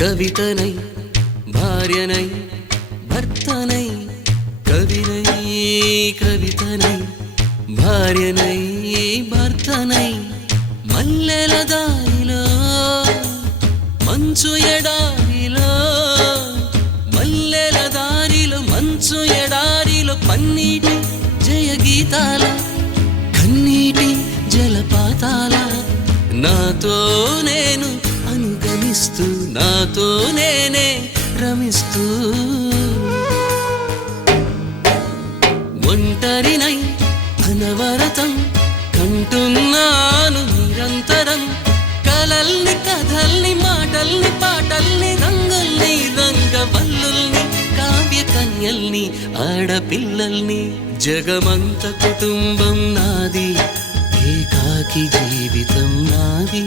కవితనై భార్యనై భర్తనై కవినై కవితనై భార్యనై భర్తనై మల్లెల దారిలో మంచు ఎడారిలో మల్లెల దారిలో మంచు ఎడారిలో పన్నీటి జయగీతాల కన్నీటి జలపాతాల నాతో నేను అనుగమిస్తూ నాతో నేనే రమిస్తూ ఒంటరినై అనవరతం కంటున్నాను నిరంతరం కలల్ని కథల్ని మాటల్ని పాటల్ని రంగుల్ని రంగవల్లుల్ని కావ్య కన్యల్ని ఆడపిల్లల్ని జగమంత కుటుంబం నాది ఏకాకి జీవితం నాది